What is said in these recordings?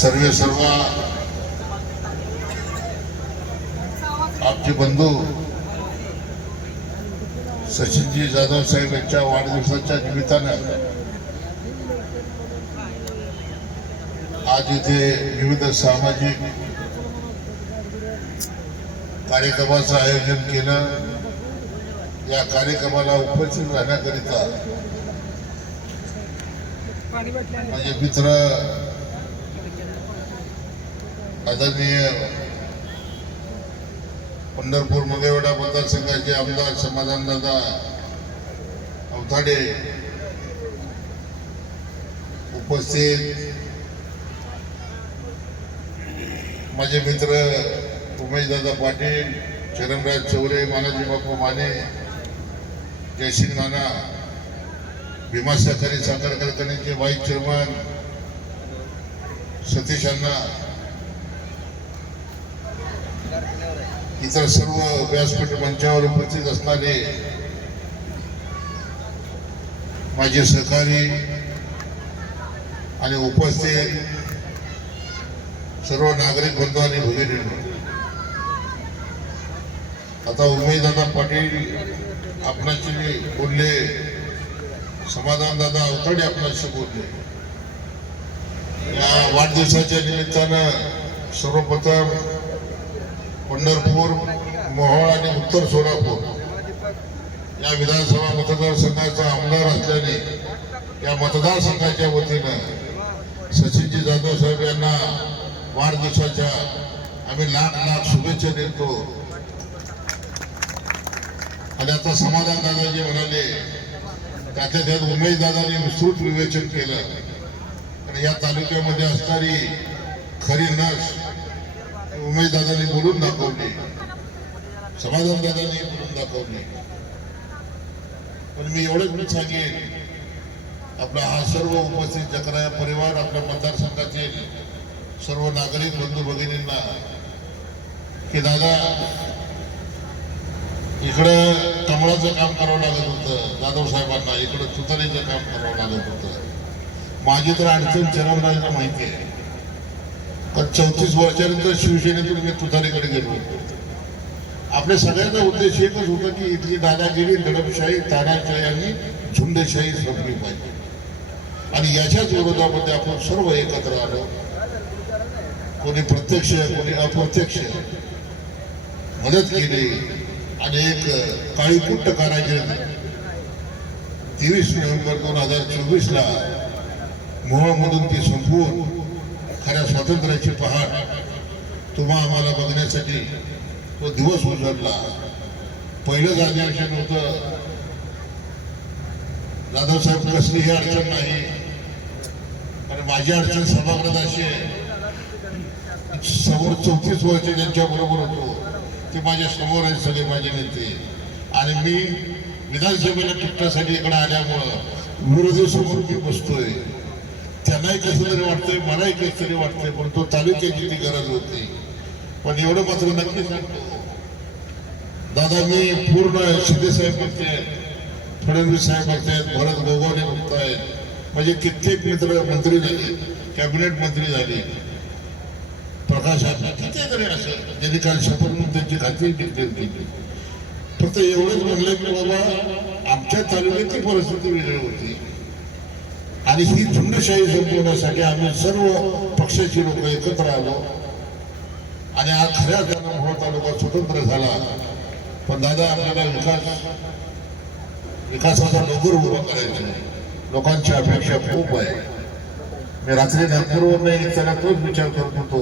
सर्वे सर्व आमचे बंधू सचिनजी जाधव साहेब यांच्या वाढदिवसाच्या निमित्तानं आज इथे विविध सामाजिक कार्यक्रमाचं आयोजन केलं. या कार्यक्रमाला उपस्थित राहण्याकरिता माझे मित्र आदरणीय पंढरपूर मंगळवेढा मतदारसंघाचे आमदार समाधानदादा अवथाडे उपस्थित. माझे मित्र उमेशदादा पाटील चरणराज चौरे मानाजी बापू माने जयसिंग नाना भीमा सहकारी साखर कारखान्याचे व्हाईस चेअरमन सतीश अण्णा इतर सर्व व्यासपीठ मंचावर उपस्थित असणारे माझे सहकारी आणि उपस्थित सर्व नागरिक बंधू आणि भगिनी आता उमेददादा पाटील आपणाशी बोलले समाधान दादा अवताडे आपल्याशी बोलले. या वाढदिवसाच्या निमित्तानं सर्वप्रथम पंढरपूर मोहोळ आणि उत्तर सोलापूर या विधानसभा मतदारसंघाचा आमदार असल्याने या मतदारसंघाच्या वतीनं सचिनजी जाधव साहेब यांना वाढदिवसाच्या आम्ही लाख लाख शुभेच्छा देतो. आणि आता समाधान दादाजी म्हणाले त्याच्या त्यात उमेश दादांनी विस्तृत विवेचन केलं. आणि या तालुक्यामध्ये असणारी खरी नस उमेश दादांनी बोलून दाखवले. समाधान दादांनी बोलून दाखवले. पण मी एवढंच मी सांगेन आपला हा सर्व उपस्थित जकराया परिवार आपल्या मतदारसंघाचे सर्व नागरिक बंधू भगिनींना की दादा इकडं कमळाचं काम करावं लागत होतं जाधव साहेबांना इकडं तुतारीचं काम करावं लागत होतं. माझी तर अडचण चरवरायला माहिती आहे. पण चौतीस वर्षानंतर शिवसेनेतून मी तुतारीकडे गेलो होतो. आपल्या सगळ्यांचा उद्देश एकच होता की इथली दादागिरी दडपशाही तानाशाही आणि झुंडेशाही संपली पाहिजे. आणि याच्याच विरोधामध्ये आपण सर्व एकत्र आलो. कोणी प्रत्यक्ष कोणी अप्रत्यक्ष. मदत केली आणि एक काळीकुट्ट कारागीर तेवीस नोव्हेंबर दोन हजार चोवीसला मोहामधून ती संपवून खऱ्या स्वातंत्र्याची पहाट तुम्हा आम्हाला बघण्यासाठी तो दिवस उजडला. पहिलं अधिवेशन होतं दादासाहेब कसलीही अडचण नाही. आणि माझी अडचण सभागृहात अशी आहे. समोर चौतीस वर्ष ज्यांच्या बरोबर होतो ते माझ्यासमोर आहेत सगळे माझे नेते. आणि मी विधानसभेला टिकण्यासाठी इकडे आल्यामुळं विरोधी समोर मी बसतोय. त्यांनाही कसं तरी वाटतंय मलाही कसं तरी वाटतंय पण तो तालुक्याची ती गरज होती. पण एवढं मात्र नक्की सांगतो. दादा मी पूर्ण शिंदे साहेब बघतायत फडणवीस साहेब बघतायत भरत गोगावले बघतायत म्हणजे कित्येक मित्र मंत्री झाले कॅबिनेट मंत्री झाले. प्रकाश आत्मा कितीतरी असं ज्यांनी काल शपथ म्हणून त्यांची खात्री डिक्लेअर केली फक्त एवढंच म्हणलं की बाबा आमच्या तालुक्याची परिस्थिती वेगळी होती. आणि ही झुंडशाही संपवण्यासाठी आम्ही सर्व पक्षाची लोक एकत्र आलो. आणि आज खऱ्या त्यानं मोहोळ तालुका स्वतंत्र झाला. पण दादा आपल्याला विकास विकासाचा डोंगर उभा करायचा लोकांची अपेक्षा खूप आहे. मी रात्री नागपूरवर नाही त्याला तोच विचार करत होतो.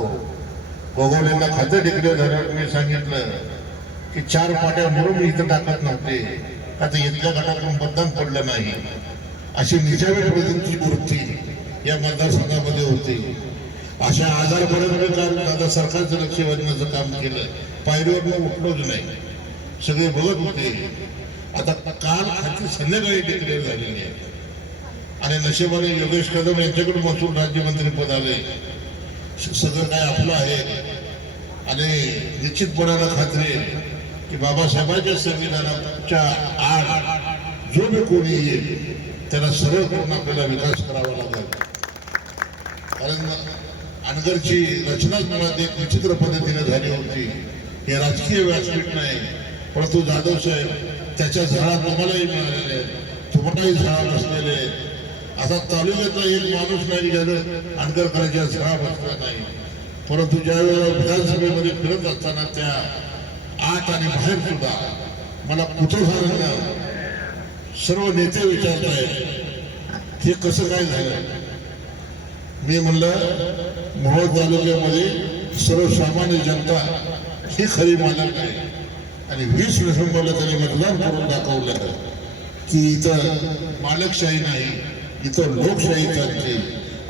गोगवलेला खातं डिक्लेअर झाल्यावर मी सांगितलं की चार पाट्या म्हणून मी इथं टाकत नव्हते. आता इथल्या गटातून मतदान पडलं नाही. अशी निजामी प्रवृत्तीची मूर्ती या मतदारसंघामध्ये होती. अशा आजारपर्यंत काम दादा सरकारचं लक्ष वेधण्याचं काम केलं. पायरीवर मी उठलोच नाही. सगळे बघत होते. आता काल खाती संध्याकाळी डिक्लेअर झालेली आहे. आणि नशिबाने योगेश कदम यांच्याकडून महसूल राज्यमंत्री पद आले. सगळं काय आपलं आहे. आणि निश्चितपणाला खात्री आहे की बाबासाहेबांच्या संविधानाच्या आड जो बी कोणी येईल त्याला सरळ करून आपल्याला विकास करावा लागेल. कारण अनगरची रचनाच मुळात एक विचित्र पद्धतीने झाली होती. हे राजकीय व्यासपीठ नाही परंतु जाधव साहेब त्याच्या झाडा तुम्हालाही मिळालेले आहेत. तुम्हालाही झाडा बसलेले आता तालुक्यातला एक माणूस नाही ज्यानं अनगरकरांच्या झाडा बसला नाही. परंतु ज्या वेळेला विधानसभेमध्ये फिरत असताना त्या आत आणि बाहेर सुद्धा मला कुतूहलानं सर्व नेते विचारतायत हे कसं काय झालं? मी म्हणलं मोहोळ तालुक्यामध्ये सर्वसामान्य जनता ही खरी मालक आहे. आणि वीस डिसेंबरला त्यांनी मतदान करून दाखवलं की इथं मालकशाही नाही इथं लोकशाही चालते.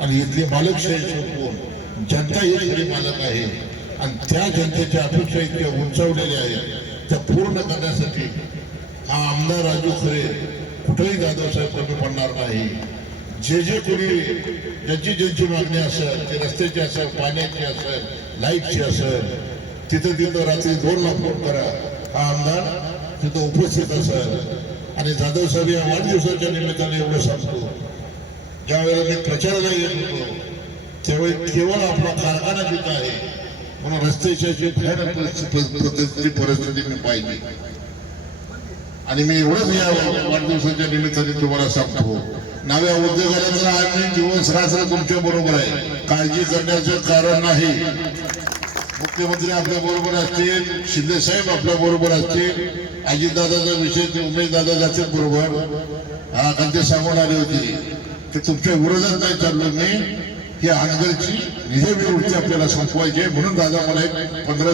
आणि इथली मालकशाही संपवून जनता ही खरी मालक आहे. आणि त्या जनतेच्या अपेक्षा इतक्या उंचावलेल्या आहेत त्या पूर्ण करण्यासाठी हा आमदार राजू खरे कुठेही जाधव साहेब कमी पडणार नाही. जे जे कोणी ज्यांची ज्यांची मागणी असेल ते रस्त्याची असेल पाण्याची असेल लाईटची असेल तिथं तिथं रात्री दोनला फोन करा. हा आमदार तिथं उपस्थित असेल. आणि जाधव साहेब या वाढदिवसाच्या निमित्ताने एवढं सांगतो. ज्यावेळेला मी प्रचाराला येत होतो त्यावेळी केवळ आपला कारखाना तिथं आहे. म्हणून रस्त्याची अशी भयानक परिस्थिती परिस्थिती मी पाहिली. आणि मी एवढंच या वाढदिवसाच्या निमित्ताने तुम्हाला सांगतो नव्या उद्योगाला आम्ही दिवस रात्र तुमच्या बरोबर आहे. काळजी करण्याचं कारण नाही. मुख्यमंत्री आपल्या बरोबर असतील शिंदे साहेब आपल्या बरोबर असतील अजितदादाचा विषय ते उमेशदादा जातील बरोबर. हा सांगून आले होते की तुमच्या विरोधात नाही चाललो मी. ही अनगरची निजामी वृत्ती आपल्याला संपवायची आहे. म्हणून दादा मला एक पंधरा